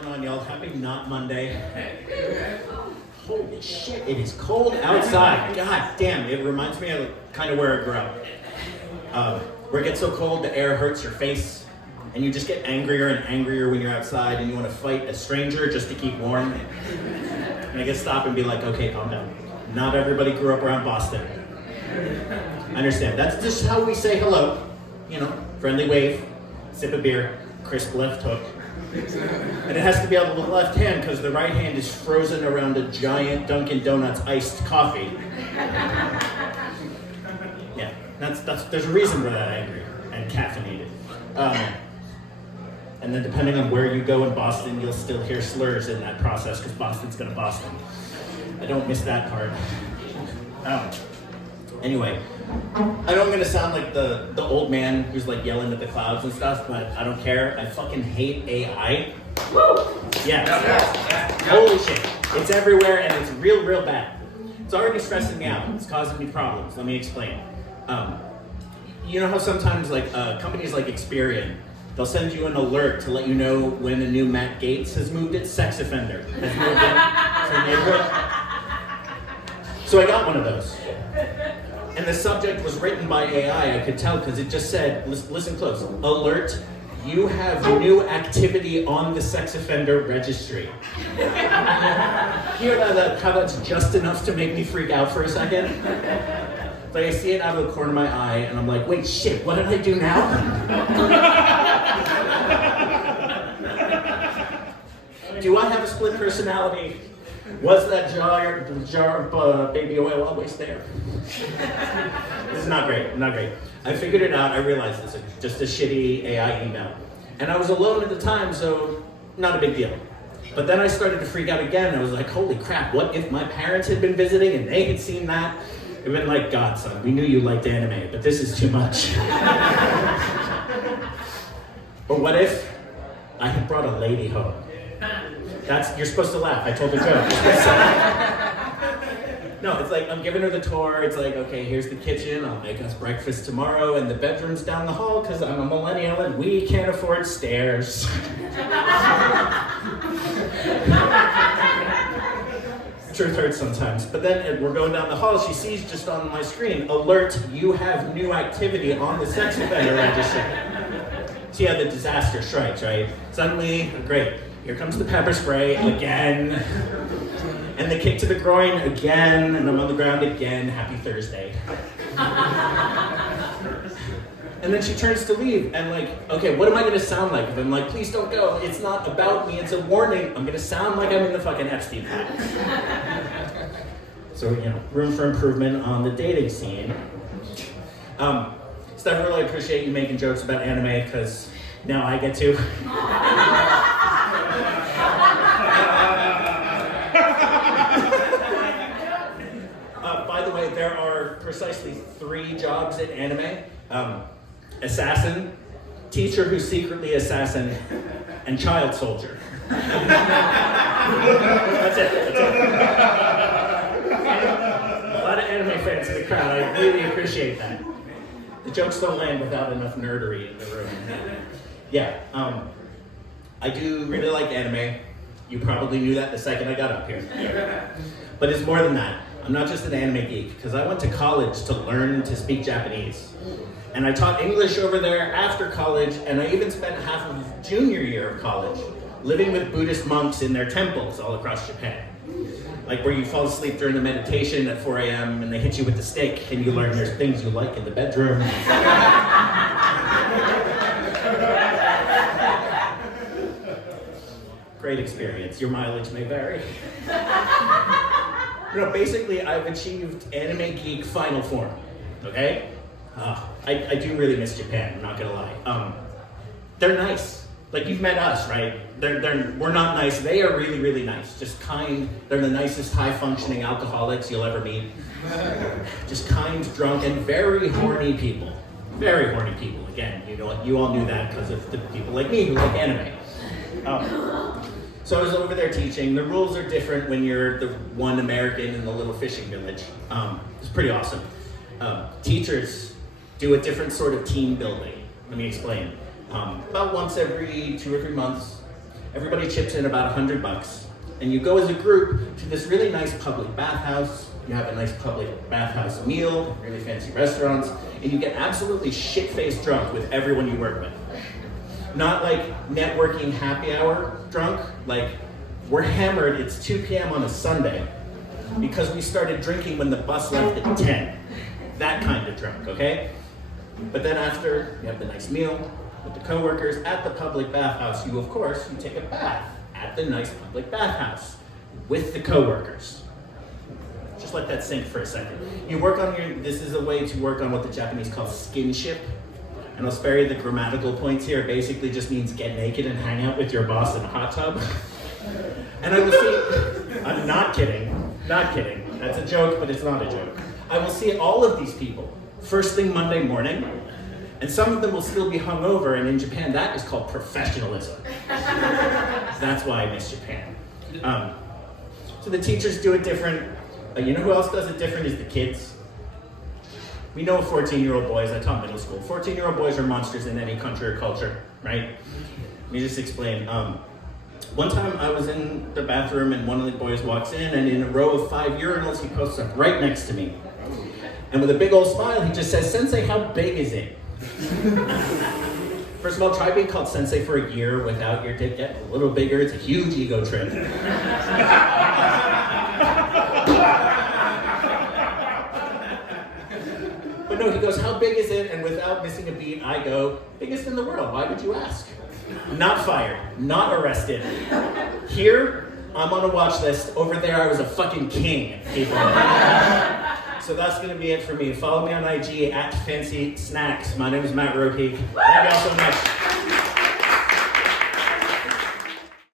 going on, y'all? Happy not Monday. Holy shit, it is cold outside. God damn, it reminds me of kind of where I grew up. Where it gets so cold, the air hurts your face, and you just get angrier and angrier when you're outside, and you want to fight a stranger just to keep warm. And I get stop and be like, okay, calm down. Not everybody grew up around Boston. I understand. That's just how we say hello. You know, friendly wave, sip a beer, crisp left hook. And it has to be out of the left hand because the right hand is frozen around a giant Dunkin' Donuts iced coffee. Yeah, there's a reason we're that angry and caffeinated. And then depending on where you go in Boston, you'll still hear slurs in that process because Boston's gonna Boston. I don't miss that part. Anyway, I know I'm gonna sound like the old man who's like yelling at the clouds and stuff, but I don't care. I fucking hate AI. Woo! Yeah. Holy shit. It's everywhere and it's real bad. It's already stressing me out. It's causing me problems. Let me explain. You know how sometimes like companies like Experian, they'll send you an alert to let you know when a new Matt Gaetz has moved its sex offender has moved in to a neighborhood. So I got one of those. And the subject was written by AI, I could tell, because it just said, listen close, alert, you have new activity on the sex offender registry. Hear that, how that's just enough to make me freak out for a second? Like I see it out of the corner of my eye, and I'm like, wait, shit, what did I do now? Do I have a split personality? Was that jar of baby oil always there? This is not great, not great. I figured it out, I realized it's just a shitty AI email. And I was alone at the time, so not a big deal. But then I started to freak out again, I was like, holy crap, what if my parents had been visiting and they had seen that? It'd been like, God, son, we knew you liked anime, but this is too much. Or what if I had brought a lady home? You're supposed to laugh, I told the joke. No, it's like, I'm giving her the tour, it's like, okay, here's the kitchen, I'll make us breakfast tomorrow, and the bedroom's down the hall, because I'm a millennial and we can't afford stairs. Truth hurts sometimes. But then we're going down the hall, she sees just on my screen, alert, you have new activity on the sex offender registry. So yeah, the disaster strikes, right? Suddenly, great. Here comes the pepper spray again, and the kick to the groin again, and I'm on the ground again. Happy Thursday. And then she turns to leave, and like, okay, what am I gonna sound like? If I'm like, please don't go. It's not about me. It's a warning. I'm gonna sound like I'm in the fucking Epstein Palace. So room for improvement on the dating scene. Steph, really appreciate you making jokes about anime because now I get to. By the way, there are precisely 3 jobs in anime. Assassin, teacher who's secretly assassin, and child soldier. That's it. A lot of anime fans in the crowd, I really appreciate that. The jokes don't land without enough nerdery in the room. Yeah, I do really like anime. You probably knew that the second I got up here. But it's more than that. I'm not just an anime geek, because I went to college to learn to speak Japanese. And I taught English over there after college, and I even spent half of junior year of college living with Buddhist monks in their temples all across Japan. Like where you fall asleep during the meditation at 4 a.m. and they hit you with the stick and you learn there's things you like in the bedroom. Great experience. Your mileage may vary. Basically I've achieved anime geek final form, okay? I do really miss Japan, I'm not gonna lie. They're nice. Like you've met us, right? We're not nice. They are really, really nice. Just kind. They're the nicest high-functioning alcoholics you'll ever meet. Just kind, drunk, and very horny people. Very horny people. Again, you all knew that because of the people like me who like anime. So I was over there teaching. The rules are different when you're the one American in the little fishing village. It's pretty awesome. Teachers do a different sort of team building. Let me explain. About once every 2 or 3 months, Everybody chips in about $100, and you go as a group to this really nice public bathhouse. You have a nice public bathhouse meal, really fancy restaurants, and you get absolutely shit-faced drunk with everyone you work with. Not like networking happy hour drunk, like we're hammered, it's 2 p.m. on a Sunday because we started drinking when the bus left at 10. That kind of drunk, okay? But then after you have the nice meal with the coworkers at the public bathhouse, you take a bath at the nice public bathhouse with the coworkers. Just let that sink for a second. This is a way to work on what the Japanese call skinship. And I'll spare you the grammatical points here. It basically just means get naked and hang out with your boss in a hot tub. And I will see, I'm not kidding, That's a joke, but it's not a joke. I will see all of these people first thing Monday morning, and some of them will still be hungover, and in Japan that is called professionalism. That's why I miss Japan. So the teachers do it different. You know who else does it different is the kids. We know 14-year-old boys, I taught middle school. 14-year-old boys are monsters in any country or culture, right? Let me just explain. One time I was in the bathroom and one of the boys walks in, and in a row of 5 urinals, he posts up right next to me. And with a big old smile, he just says, "Sensei, how big is it?" First of all, try being called sensei for a year without your dick getting a little bigger. It's a huge ego trip. But no, he goes, "How big is it?" And without missing a beat, I go, "Biggest in the world. Why would you ask?" Not fired, not arrested. Here, I'm on a watch list. Over there, I was a fucking king, people. So that's gonna be it for me. Follow me on IG @FancySnacks. My name is Matt Ropeek. Thank you all so much.